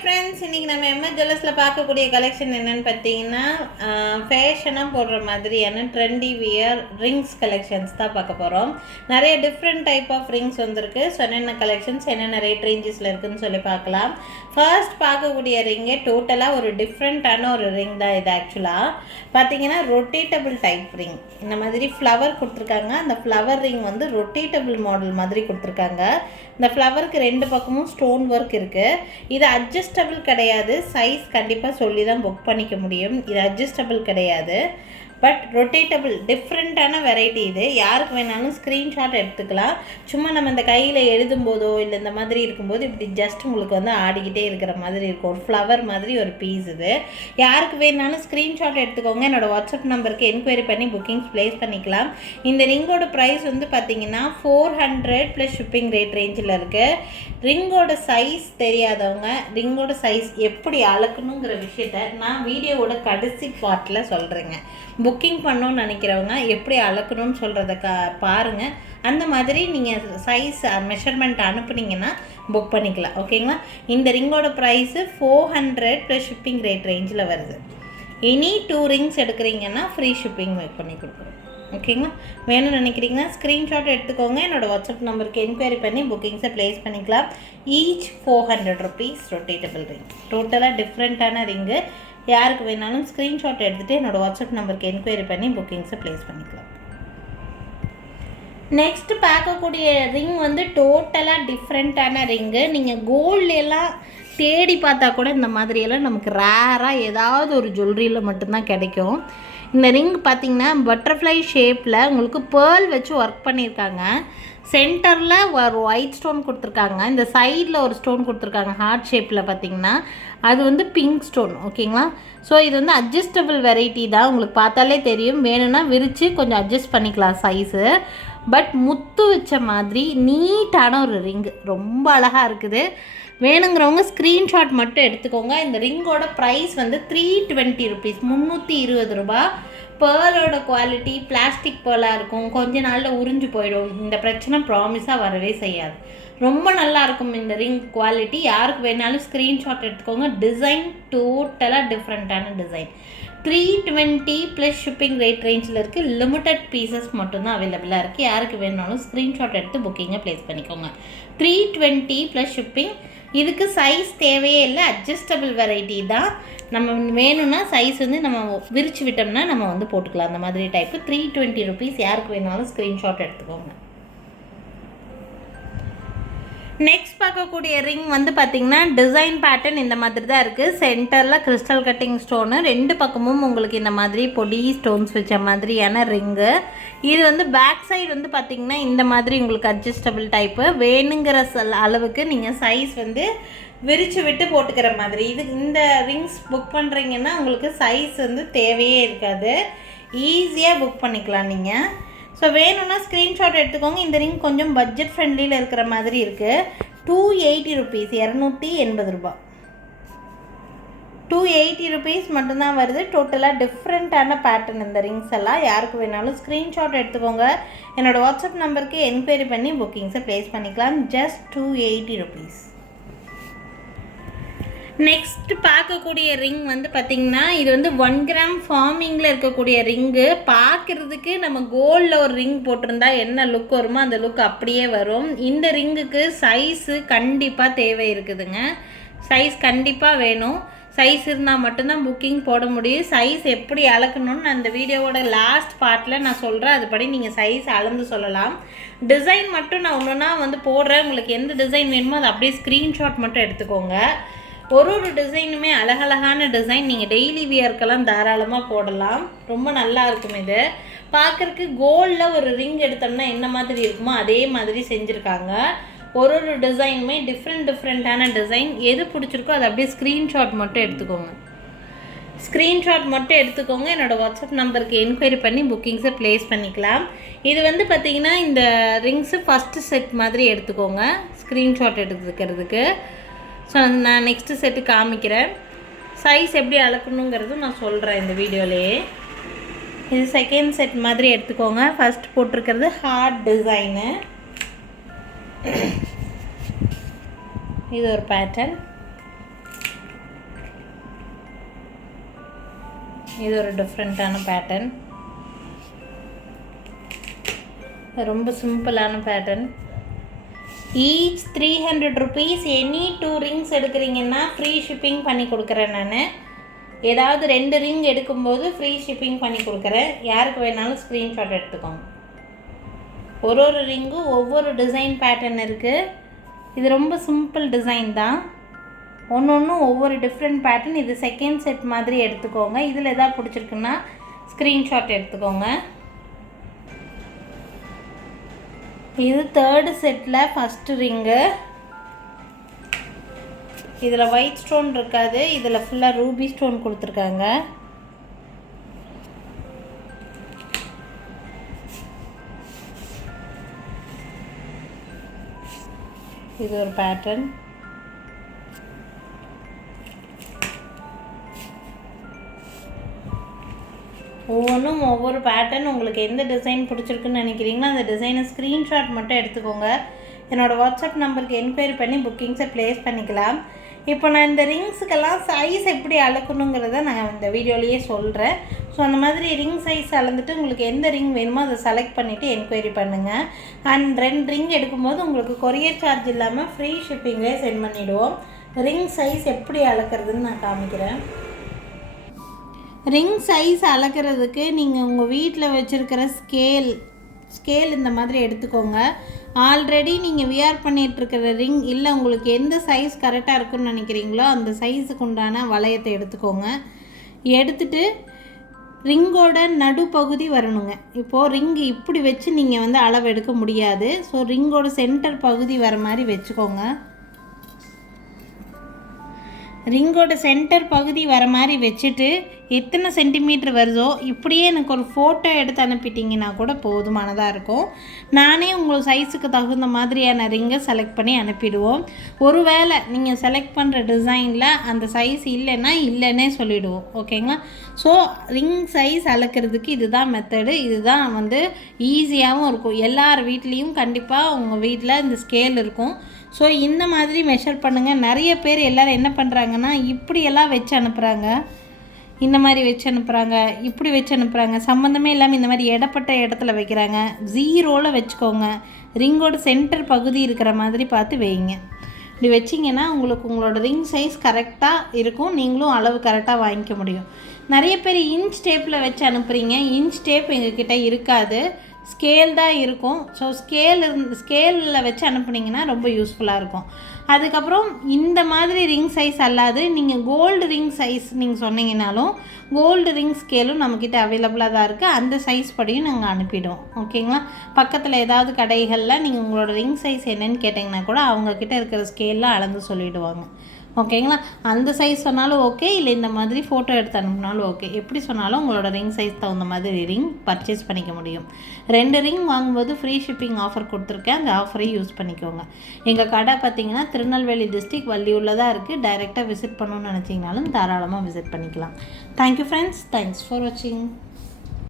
Friends, இன்றைக்கி நம்ம MS ஜுவல்லர்ஸில் பார்க்கக்கூடிய கலெக்ஷன் என்னென்னு பார்த்தீங்கன்னா ஃபேஷனாக போடுற மாதிரியான ட்ரெண்டி வியர் ரிங்ஸ் கலெக்ஷன்ஸ் தான் பார்க்க போகிறோம். நிறைய டிஃப்ரெண்ட் டைப் ஆஃப் ரிங்ஸ் வந்திருக்கு. ஸோ என்னென்ன கலெக்ஷன்ஸ் என்னென்ன ரேட் ரேஞ்சஸில் இருக்குதுன்னு சொல்லி பார்க்கலாம். ஃபர்ஸ்ட் பார்க்கக்கூடிய ரிங்கே டோட்டலாக ஒரு டிஃப்ரெண்ட்டான ஒரு ரிங் தான். இது ஆக்சுவலாக பார்த்தீங்கன்னா ரொட்டேட்டபிள் டைப் ரிங். இந்த மாதிரி ஃப்ளவர் கொடுத்துருக்காங்க. அந்த ஃப்ளவர் ரிங் வந்து ரொட்டேட்டபிள் மாடல் மாதிரி கொடுத்துருக்காங்க. இந்த ஃப்ளவருக்கு ரெண்டு பக்கமும் ஸ்டோன் ஒர்க் இருக்குது. இது அட்ஜஸ்டபிள் கிடையாது. சைஸ் கண்டிப்பாக சொல்லி தான் புக் பண்ணிக்க முடியும். இது அட்ஜஸ்டபிள் கிடையாது, பட் ரொட்டேட்டபிள் டிஃப்ரெண்ட்டான வெரைட்டி. இது யாருக்கு வேணாலும் ஸ்க்ரீன்ஷாட் எடுத்துக்கலாம். சும்மா நம்ம இந்த கையில் எழுதும்போதோ இல்லை இந்த மாதிரி இருக்கும்போது இப்படி ஜஸ்ட் உங்களுக்கு வந்து ஆடிக்கிட்டே இருக்கிற மாதிரி இருக்கும். ஒரு ஃப்ளவர் மாதிரி ஒரு பீஸ். இது யாருக்கு வேணாலும் ஸ்க்ரீன்ஷாட் எடுத்துக்கோங்க. என்னோடய வாட்ஸ்அப் நம்பருக்கு என்கொயரி பண்ணி புக்கிங்ஸ் ப்ளேஸ் பண்ணிக்கலாம். இந்த ரிங்கோட ப்ரைஸ் வந்து பார்த்திங்கன்னா 400 + ஷிப்பிங் ரேட் ரேஞ்சில் இருக்குது. ரிங்கோட சைஸ் தெரியாதவங்க ரிங்கோட சைஸ் எப்படி அளக்கணுங்கிற விஷயத்த நான் வீடியோவோட கடைசி பார்ட்டில் சொல்கிறேங்க. புக்கிங் பண்ணணும்னு நினைக்கிறவங்க எப்படி அளக்கணும்னு சொல்கிறத பாருங்கள். அந்த மாதிரி நீங்கள் சைஸ் மெஷர்மெண்ட் அனுப்புனீங்கன்னா புக் பண்ணிக்கலாம். ஓகேங்களா? இந்த ரிங்கோட ப்ரைஸு 400 + ஷிப்பிங் ரேட் ரேஞ்சில் வருது. எனி 2 ரிங்ஸ் எடுக்கிறீங்கன்னா ஃப்ரீ ஷிப்பிங் மேக் பண்ணி கொடுக்குறோம். ஓகேங்களா? வேணும்னு நினைக்கிறீங்கன்னா ஸ்க்ரீன்ஷாட் எடுத்துக்கோங்க. என்னோடய வாட்ஸ்அப் நம்பருக்கு என்கொயரி பண்ணி புக்கிங்ஸை ப்ளேஸ் பண்ணிக்கலாம். Each 400 rupees rotatable ring. டோட்டலாக டிஃப்ரெண்ட்டான ரிங்கு. யாருக்கு வேணாலும் ஸ்க்ரீன்ஷாட் எடுத்துகிட்டு என்னோடய வாட்ஸ்அப் நம்பருக்கு என்கொயரி பண்ணி புக்கிங்ஸை ப்ளேஸ் பண்ணிக்கலாம். நெக்ஸ்ட் பார்க்கக்கூடிய ரிங் வந்து டோட்டலாக டிஃப்ரெண்ட்டான ரிங்கு. நீங்கள் கோல்டெல்லாம் தேடி பார்த்தா கூட இந்த மாதிரியெல்லாம் நமக்கு ரேராக ஏதாவது ஒரு ஜுவல்லரியில் மட்டும்தான் கிடைக்கும். இந்த ரிங் பார்த்திங்கன்னா பட்டர்ஃப்ளை ஷேப்பில் உங்களுக்கு பேர்ல் வச்சு ஒர்க் பண்ணியிருக்காங்க. சென்டரில் ஒரு ஒயிட் ஸ்டோன் கொடுத்துருக்காங்க. இந்த சைடில் ஒரு ஸ்டோன் கொடுத்துருக்காங்க ஹார்ட் ஷேப்பில். பார்த்திங்கன்னா அது வந்து பிங்க் ஸ்டோன். ஓகேங்களா? ஸோ இது வந்து அட்ஜஸ்டபிள் வெரைட்டி தான். உங்களுக்கு பார்த்தாலே தெரியும். வேணும்னா விரித்து கொஞ்சம் அட்ஜஸ்ட் பண்ணிக்கலாம் சைஸு. பட் முத்து வச்ச மாதிரி நீட்டான ஒரு ரிங்கு. ரொம்ப அழகாக இருக்குது. வேணுங்கிறவங்க ஸ்க்ரீன்ஷாட் மட்டும் எடுத்துக்கோங்க. இந்த ரிங்கோட ப்ரைஸ் வந்து 320 rupees, 320 ரூபா. பேர்லோட குவாலிட்டி பிளாஸ்டிக் பேர்லாக இருக்கும். கொஞ்ச நாளில் உறிஞ்சு போயிடும். இந்த பிரச்சனை ப்ராமிஸாக வரவே செய்யாது. ரொம்ப நல்லாயிருக்கும் இந்த ரிங் குவாலிட்டி. யாருக்கு வேணாலும் ஸ்க்ரீன்ஷாட் எடுத்துக்கோங்க. டிசைன் டோட்டலாக டிஃப்ரெண்ட்டான டிசைன். 320 + ஷிப்பிங் ரேட் ரேஞ்சில் இருக்குது. லிமிட்டட் பீசஸ் மட்டும்தான் அவைலபிளாக இருக்குது. யாருக்கு வேணாலும் ஸ்க்ரீன்ஷாட் எடுத்து புக்கிங்கை ப்ளேஸ் பண்ணிக்கோங்க. 320 + ஷிப்பிங். இதுக்கு சைஸ் தேவையே இல்லை. அட்ஜஸ்டபிள் வெரைட்டி தான். நம்ம வேணும்னா சைஸ் வந்து நம்ம விரித்து விட்டோம்னா நம்ம வந்து போட்டுக்கலாம். அந்த மாதிரி டைப்பு. 320 rupees. யாருக்கு வேணாலும் ஸ்க்ரீன்ஷாட் எடுத்துக்கோங்க. நெக்ஸ்ட் பார்க்கக்கூடிய ரிங் வந்து பார்த்திங்கன்னா டிசைன் பேட்டர்ன் இந்த மாதிரி தான் இருக்குது. சென்டரில் கிறிஸ்டல் கட்டிங் ஸ்டோனு, ரெண்டு பக்கமும் உங்களுக்கு இந்த மாதிரி பொடி ஸ்டோன்ஸ் வச்ச மாதிரியான ரிங்கு. இது வந்து பேக் சைடு வந்து பார்த்திங்கன்னா இந்த மாதிரி உங்களுக்கு அட்ஜஸ்டபிள் டைப்பு. வேணுங்கிற அளவுக்கு நீங்கள் சைஸ் வந்து விரித்து விட்டு போட்டுக்கிற மாதிரி. இந்த ரிங்ஸ் புக் பண்ணுறீங்கன்னா உங்களுக்கு சைஸ் வந்து தேவையே இருக்காது. ஈஸியாக புக் பண்ணிக்கலாம் நீங்கள். ஸோ வேணும்னா ஸ்க்ரீன்ஷாட் எடுத்துக்கோங்க. இந்த ரிங் கொஞ்சம் பட்ஜெட் ஃப்ரெண்ட்லியில் இருக்கிற மாதிரி இருக்குது. 280 rupees, 280 ரூபா. 280 rupees மட்டும்தான் வருது. டோட்டலாக டிஃப்ரெண்ட்டான பேட்டர்ன் இந்த ரிங்ஸ் எல்லாம். யாருக்கு வேணாலும் ஸ்க்ரீன்ஷாட் எடுத்துக்கோங்க. என்னோடய வாட்ஸ்அப் நம்பருக்கு என்கொயரி பண்ணி புக்கிங்ஸை ப்ளேஸ் பண்ணிக்கலாம். Just 280 rupees. நெக்ஸ்ட் பார்க்கக்கூடிய ரிங் வந்து பார்த்திங்கன்னா இது வந்து 1 gram ஃபார்மிங்கில் இருக்கக்கூடிய ரிங்கு. பார்க்குறதுக்கு நம்ம கோல்டில் ஒரு ரிங் போட்டிருந்தா என்ன லுக் வருமோ அந்த லுக் அப்படியே வரும். இந்த ரிங்குக்கு சைஸு கண்டிப்பாக தேவை இருக்குதுங்க. சைஸ் கண்டிப்பாக வேணும். சைஸ் இருந்தால் மட்டும்தான் புக்கிங் போட முடியும். சைஸ் எப்படி அளக்கணும்னு அந்த வீடியோவோட லாஸ்ட் பார்ட்டில் நான் சொல்கிறேன். அதுபடி நீங்கள் சைஸ் அளந்து சொல்லலாம். டிசைன் மட்டும் நான் ஒன்றுனா வந்து போடுறேன். உங்களுக்கு எந்த டிசைன் வேணுமோ அதை அப்படியே ஸ்க்ரீன்ஷாட் மட்டும் எடுத்துக்கோங்க. ஒரு டிசைனுமே அழகழகான டிசைன். நீங்கள் டெய்லி வியர்க்கெல்லாம் தாராளமாக போடலாம். ரொம்ப நல்லா இருக்கும். இது பார்க்குறதுக்கு கோல்டில் ஒரு ரிங் எடுத்தோம்னா என்ன மாதிரி இருக்குமோ அதே மாதிரி செஞ்சுருக்காங்க. ஒரு டிசைனுமே டிஃப்ரெண்ட்டான டிசைன். எது பிடிச்சிருக்கோ அதை அப்படியே ஸ்க்ரீன்ஷாட் மட்டும் எடுத்துக்கோங்க. என்னோடய வாட்ஸ்அப் நம்பருக்கு என்கொயரி பண்ணி புக்கிங்ஸை ப்ளேஸ் பண்ணிக்கலாம். இது வந்து பார்த்திங்கன்னா இந்த ரிங்ஸு ஃபஸ்ட்டு செட் மாதிரி எடுத்துக்கோங்க ஸ்க்ரீன்ஷாட் எடுத்துக்கிறதுக்கு. ஸோ நான் நெக்ஸ்ட்டு செட்டு காமிக்கிறேன். சைஸ் எப்படி அளக்கணுங்கிறதும் நான் சொல்கிறேன் இந்த வீடியோலேயே. இது செகண்ட் செட் மாதிரி எடுத்துக்கோங்க. ஃபஸ்ட் போட்டிருக்கிறது ஹார்ட் டிசைனு. இது ஒரு பேட்டர்ன். இது ஒரு டிஃப்ரெண்ட்டான பேட்டர்ன், ரொம்ப சிம்பிளான pattern. Each 300 rupees. Any 2 rings எடுக்கிறீங்கன்னா ஃப்ரீ ஷிப்பிங் பண்ணி கொடுக்குறேன். நான் ஏதாவது 2 ரிங் எடுக்கும்போது ஃப்ரீ ஷிப்பிங் பண்ணி கொடுக்குறேன். யாருக்கு வேணாலும் ஸ்க்ரீன்ஷாட் எடுத்துக்கோங்க. ஒரு ரிங்கும் ஒவ்வொரு டிசைன் பேட்டர்ன் இருக்குது. இது ரொம்ப சிம்பிள் டிசைன் தான், ஒன்றும் ஒவ்வொரு டிஃப்ரெண்ட் பேட்டர்ன். இது செகண்ட் செட் மாதிரி எடுத்துக்கோங்க. இதில் எதாவது பிடிச்சிருக்குன்னா ஸ்க்ரீன்ஷாட் எடுத்துக்கோங்க. இது தேர்டு செட்டில் ஃபஸ்ட்டு ரிங்கு. இதில் ஒயிட் ஸ்டோன் இருக்காது, இதில் ஃபுல்லாக ரூபி ஸ்டோன் கொடுத்துருக்காங்க. இது ஒரு பேட்டர்ன். ஒவ்வொன்றும் ஒவ்வொரு பேட்டர்ன். உங்களுக்கு எந்த டிசைன் பிடிச்சிருக்குன்னு நினைக்கிறீங்களோ அந்த டிசைனை ஸ்க்ரீன்ஷாட் மட்டும் எடுத்துக்கோங்க. என்னோடய வாட்ஸ்அப் நம்பருக்கு என்கொயரி பண்ணி புக்கிங்ஸை ப்ளேஸ் பண்ணிக்கலாம். இப்போ நான் இந்த ரிங்ஸுக்கெல்லாம் சைஸ் எப்படி அளக்கணுங்கிறத நான் இந்த வீடியோலேயே சொல்கிறேன். ஸோ அந்த மாதிரி ரிங் சைஸ் அளந்துட்டு உங்களுக்கு எந்த ரிங் வேணுமோ அதை செலக்ட் பண்ணிவிட்டு என்கொயரி பண்ணுங்கள். அண்ட் 2 ரிங் எடுக்கும்போது உங்களுக்கு கொரியர் சார்ஜ் இல்லாமல் ஃப்ரீ ஷிப்பிங்லேயே சென்ட் பண்ணிவிடுவோம். ரிங் சைஸ் எப்படி அளக்கிறதுன்னு நான் காமிக்கிறேன். ரிங் சைஸ் அளக்கிறதுக்கு நீங்கள் உங்கள் வீட்டில் வச்சுருக்கிற ஸ்கேல் இந்த மாதிரி எடுத்துக்கோங்க. ஆல்ரெடி நீங்கள் வியர் பண்ணிகிட்ருக்கிற ரிங் இல்லை, உங்களுக்கு எந்த சைஸ் கரெக்டாக இருக்குன்னு நினைக்கிறீங்களோ அந்த சைஸுக்கு உண்டான வளையத்தை எடுத்துக்கோங்க. எடுத்துகிட்டு ரிங்கோட நடுப்பகுதி வரணுங்க. இப்போது ரிங்கு இப்படி வச்சு நீங்கள் அளவு எடுக்க முடியாது. ஸோ ரிங்கோட சென்டர் பகுதி வர மாதிரி வச்சுக்கோங்க. ரிங்கோட சென்டர் பகுதி வர மாதிரி வச்சுட்டு எத்தனை சென்டிமீட்டர் வருதோ இப்படியே எனக்கு ஒரு ஃபோட்டோ எடுத்து அனுப்பிட்டிங்கன்னா கூட போதுமானதாக இருக்கும். நானே உங்கள் சைஸுக்கு தகுந்த மாதிரியான ரிங்கை செலக்ட் பண்ணி அனுப்பிடுவோம். ஒருவேளை நீங்கள் செலக்ட் பண்ணுற டிசைனில் அந்த சைஸ் இல்லைன்னா இல்லைன்னே சொல்லிவிடுவோம். ஓகேங்களா? ஸோ ரிங் சைஸ் அளக்கிறதுக்கு இதுதான் மெத்தடு. இதுதான் ஈஸியாகவும் இருக்கும். எல்லார் வீட்லேயும் கண்டிப்பாக உங்கள் வீட்டில் இந்த ஸ்கேல் இருக்கும். ஸோ இந்த மாதிரி மெஷர் பண்ணுங்கள். நிறைய பேர் எல்லோரும் என்ன பண்ணுறாங்கன்னா இப்படியெல்லாம் வச்சு அனுப்புகிறாங்க, இந்த மாதிரி வச்சு அனுப்புகிறாங்க, இப்படி வச்சு அனுப்புகிறாங்க, சம்மந்தமே இல்லாமல் இந்த மாதிரி இடப்பட்ட இடத்துல வைக்கிறாங்க. 0ல் வச்சுக்கோங்க. ரிங்கோட சென்டர் பகுதி இருக்கிற மாதிரி பார்த்து வைங்க. இப்படி வச்சிங்கன்னா உங்களோட ரிங் சைஸ் கரெக்டாக இருக்கும். நீங்களும் அளவு கரெக்டாக வாங்கிக்க முடியும். நிறைய பேர் இன்ச் டேப்பில் வச்சு அனுப்புகிறீங்க. இன்ச் டேப் எங்ககிட்ட இருக்காது, ஸ்கேல் தான் இருக்கும். ஸோ ஸ்கேலில் வச்சு அனுப்புனீங்கன்னா ரொம்ப யூஸ்ஃபுல்லாக இருக்கும். அதுக்கப்புறம் இந்த மாதிரி ரிங் சைஸ் அல்லாது நீங்கள் கோல்டு ரிங் சைஸ் நீங்கள் சொன்னீங்கன்னாலும் கோல்டு ரிங் ஸ்கேலும் நம்மக்கிட்ட அவைலபிளாக தான் இருக்குது. அந்த சைஸ் படியும் நாங்கள் அனுப்பிடுவோம். ஓகேங்களா? பக்கத்தில் ஏதாவது கடைகளில் நீங்கள் உங்களோட ரிங் சைஸ் என்னென்னு கேட்டிங்கன்னா கூட அவங்கக்கிட்ட இருக்கிற ஸ்கேலில் அளந்து சொல்லிவிடுவாங்க. ஓகேங்களா? அந்த சைஸ் சொன்னாலும் ஓகே, இல்லை இந்த மாதிரி ஃபோட்டோ எடுத்து அனுப்பினாலும் ஓகே. எப்படி சொன்னாலும் உங்களோட ரிங் சைஸ் தகுந்த மாதிரி ரிங் பர்ச்சேஸ் பண்ணிக்க முடியும். 2 ரிங் வாங்கும்போது ஃப்ரீ ஷிப்பிங் ஆஃபர் கொடுத்துருக்கேன். அந்த ஆஃபரை யூஸ் பண்ணிக்கோங்க. எங்கள் கடை பார்த்திங்கன்னா திருநெல்வேலி டிஸ்ட்ரிக்ட் வள்ளியூரில் தான் இருக்குது. டைரெக்டாக விசிட் பண்ணணும்னு நினச்சிங்கனாலும் தாராளமாக விசிட் பண்ணிக்கலாம். Thank you friends. தேங்க்ஸ் ஃபார் வாட்சிங்.